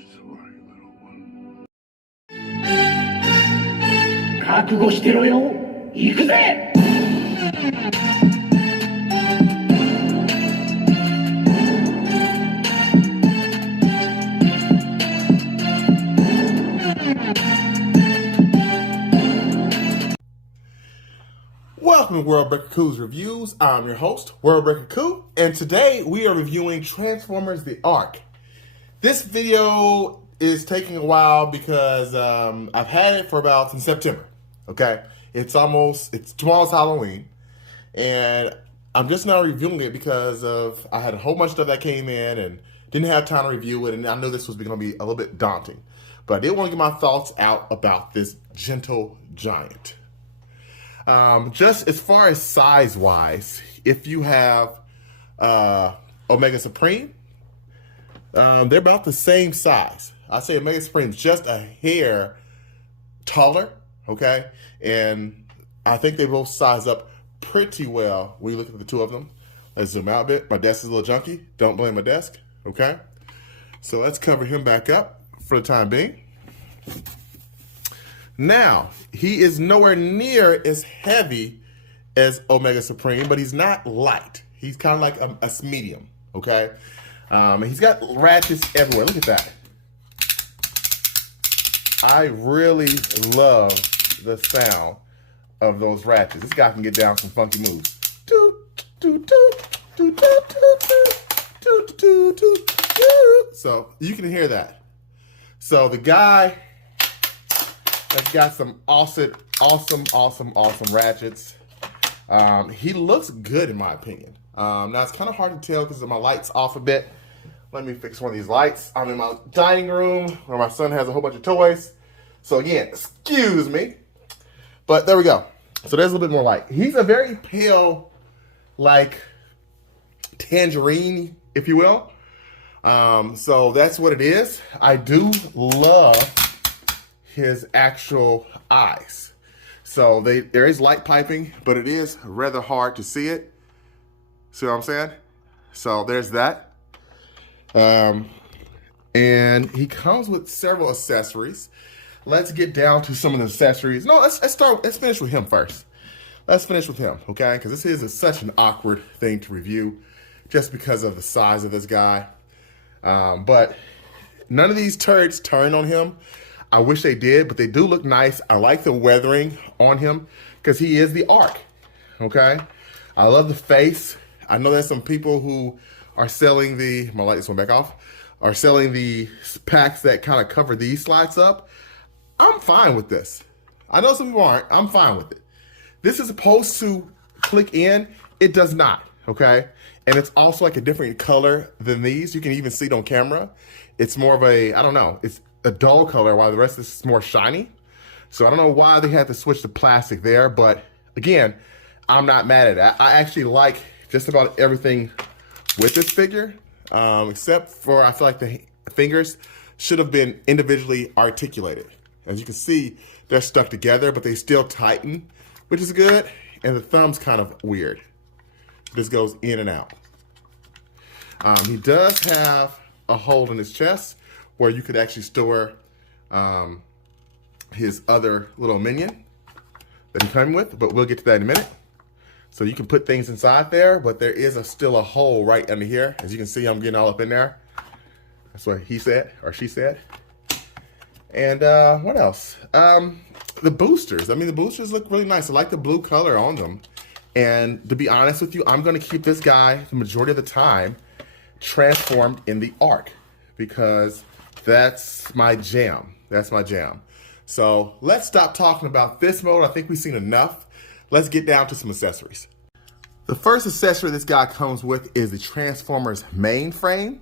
Sorry, little one. 覚悟してろよ。行くぜ。Welcome to World Breaker Coo's Reviews. I'm your host, World Breaker Coo, and today we are reviewing Transformers: The Ark. This video is taking a while because I've had it for about since September. Okay, it's tomorrow's Halloween, and I'm just now reviewing it because I had a whole bunch of stuff that came in and didn't have time to review it, and I knew this was going to be a little bit daunting, but I did want to get my thoughts out about this gentle giant. Just as far as size-wise, if you have Omega Supreme, they're about the same size. I say Omega Supreme's just a hair taller, okay? And I think they both size up pretty well when you look at the two of them. Let's zoom out a bit. My desk is a little junky. Don't blame my desk, okay? So let's cover him back up for the time being. Now, he is nowhere near as heavy as Omega Supreme, but he's not light. He's kind of like a medium, okay? He's got ratchets everywhere. Look at that. I really love the sound of those ratchets. This guy can get down some funky moves. So you can hear that. So the guy has got some awesome ratchets. He looks good in my opinion. Now it's kind of hard to tell because my light's off a bit. Let me fix one of these lights. I'm in my dining room where my son has a whole bunch of toys. So again, excuse me. But there we go. So there's a little bit more light. He's a very pale, like tangerine, if you will. So that's what it is. I do love his actual eyes. So there is light piping, but it is rather hard to see it. See what I'm saying? So there's that. And he comes with several accessories. Let's get down to some of the accessories. No, let's finish with him first. Let's finish with him, okay? Because this is such an awkward thing to review just because of the size of this guy. But none of these turrets turn on him. I wish they did, but they do look nice. I like the weathering on him because he is the Ark, okay? I love the face. I know there's some people who are selling my light just went back off, are selling the packs that kind of cover these slides up. I'm fine with this. I know some people aren't. I'm fine with it. This is supposed to click in. It does not, okay? And it's also like a different color than these. You can even see it on camera. It's more of a, I don't know, it's a dull color while the rest of this is more shiny. So I don't know why they had to switch to plastic there, but again, I'm not mad at it. I actually like just about everything with this figure, except for I feel like the fingers should have been individually articulated. As you can see, they're stuck together, but they still tighten, which is good. And the thumb's kind of weird. This goes in and out. He does have a hole in his chest where you could actually store his other little minion that he came with, but we'll get to that in a minute. So you can put things inside there, but there is still a hole right under here. As you can see, I'm getting all up in there. That's what he said, or she said. And what else? The boosters. I mean, the boosters look really nice. I like the blue color on them. And to be honest with you, I'm going to keep this guy the majority of the time transformed in the Ark because that's my jam. That's my jam. So let's stop talking about this mode. I think we've seen enough. Let's get down to some accessories. The first accessory this guy comes with is the Transformers mainframe.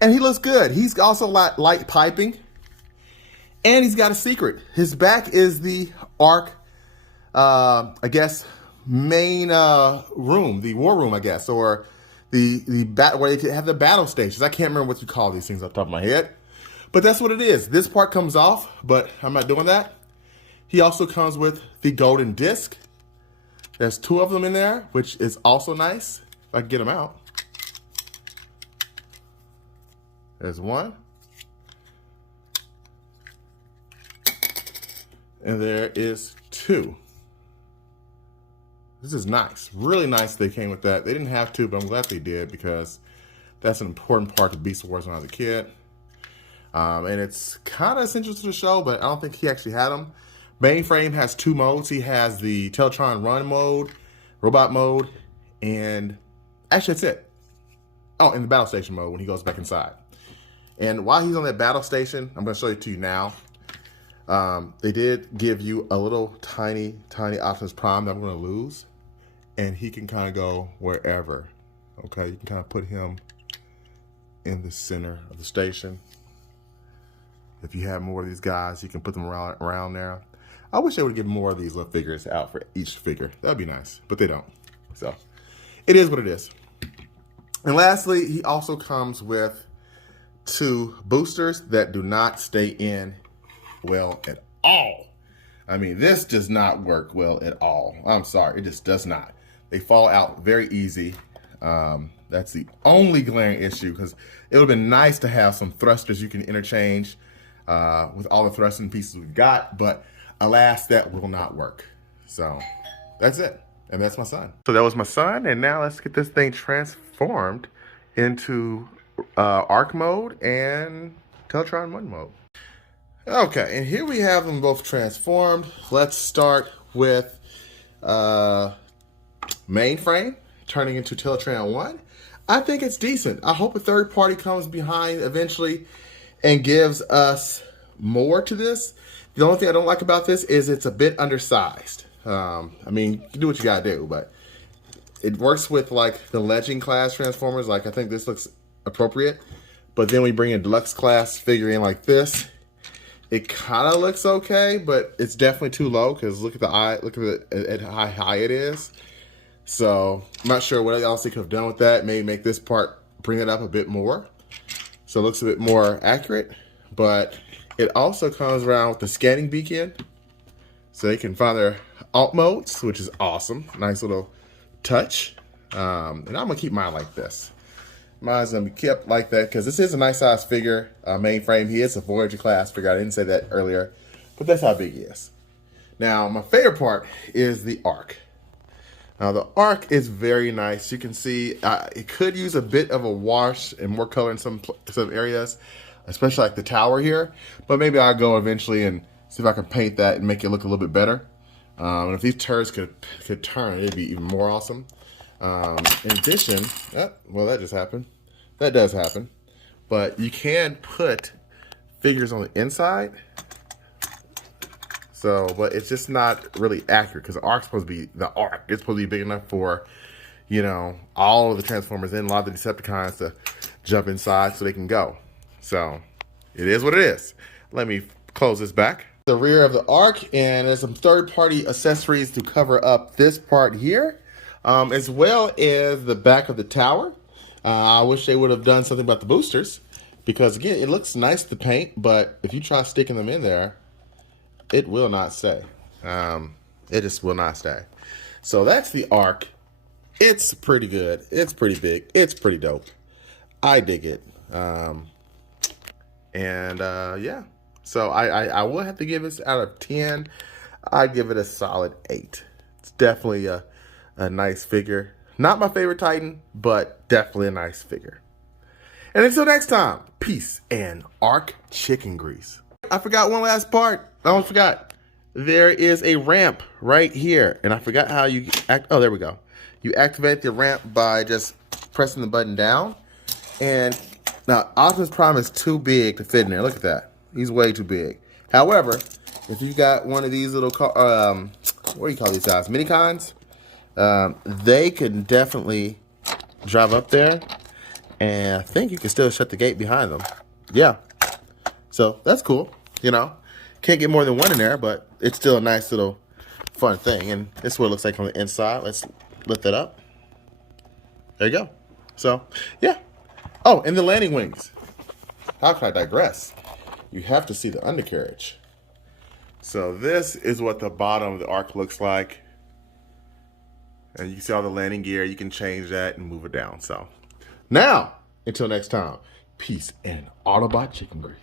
And he looks good. He's also light piping. And he's got a secret. His back is the Ark, I guess, main room, the war room, I guess, or the where they have the battle stations. I can't remember what you call these things off the top of my head. But that's what it is. This part comes off, but I'm not doing that. He also comes with the golden disc. There's two of them in there, which is also nice. If I can get them out. There's one. And there is 2. This is nice. Really nice they came with that. They didn't have to, but I'm glad they did because that's an important part of Beast Wars when I was a kid. And it's kind of essential to the show, but I don't think he actually had them. Mainframe has 2 modes. He has the Teletron Run mode, Robot mode, and actually that's it. Oh, in the Battle Station mode when he goes back inside. And while he's on that Battle Station, I'm going to show it to you now. They did give you a little tiny Optimus Prime that I'm going to lose. And he can kind of go wherever. Okay, you can kind of put him in the center of the station. If you have more of these guys, you can put them around there. I wish they would give more of these little figures out for each figure. That'd be nice, but they don't. So it is what it is. And lastly, he also comes with 2 boosters that do not stay in well at all. I mean, this does not work well at all. I'm sorry, it just does not. They fall out very easy. That's the only glaring issue, because it would have been nice to have some thrusters you can interchange with all the thrusting pieces we've got, but alas, that will not work. So that's it. And that's my son. So that was my son, and now let's get this thing transformed into Arc mode and Teletron 1 mode. Okay, and here we have them both transformed. Let's start with Mainframe turning into Teletran 1. I think it's decent. I hope a third party comes behind eventually and gives us more to this. The only thing I don't like about this is it's a bit undersized. I mean, you can do what you gotta do, but it works with like the Legend class Transformers. Like, I think this looks appropriate, but then we bring a deluxe class figure in like this. It kind of looks okay, but it's definitely too low because look at the eye, look at how high it is. So I'm not sure what else they could have done with that. Maybe make this part, bring it up a bit more, so it looks a bit more accurate. But it also comes around with the scanning beacon, so they can find their alt modes, which is awesome. Nice little touch. And I'm gonna keep mine like this. Mine's gonna be kept like that because this is a nice size figure. Mainframe, he is a Voyager class figure. I didn't say that earlier, but that's how big he is. Now, my favorite part is the arc. Now, the arc is very nice. You can see it could use a bit of a wash and more color in some areas, especially like the tower here. But maybe I'll go eventually and see if I can paint that and make it look a little bit better. And if these turds could turn, it'd be even more awesome. In addition, well, that just happened. That does happen. But you can put figures on the inside. So, but it's just not really accurate because the arc's supposed to be the arc. It's supposed to be big enough for, you know, all of the Transformers and a lot of the Decepticons to jump inside so they can go. So, it is what it is. Let me close this back. The rear of the arc, and there's some third-party accessories to cover up this part here. As well as the back of the tower. I wish they would have done something about the boosters, because again, it looks nice to paint, but if you try sticking them in there, it will not stay. It just will not stay. So that's the arc. It's pretty good. It's pretty big. It's pretty dope. I dig it. Yeah. So I will have to give this out of 10. I'd give it a solid 8. It's definitely a nice figure. Not my favorite Titan, but definitely a nice figure. And until next time, peace and arc chicken grease. I forgot one last part. I almost forgot. There is a ramp right here. And I forgot how you oh, there we go. You activate the ramp by just pressing the button down. And now Optimus Prime is too big to fit in there. Look at that. He's way too big. However, if you got one of these little, what do you call these guys? Minicons? They can definitely drive up there, and I think you can still shut the gate behind them. Yeah, so that's cool. You know, can't get more than one in there, but it's still a nice little fun thing. And this is what it looks like on the inside. Let's lift that up. There you go. So yeah. Oh, and the landing wings. How can I digress? You have to see the undercarriage. So this is what the bottom of the arc looks like. And you can see all the landing gear. You can change that and move it down. So now, until next time, peace and Autobot chicken grease.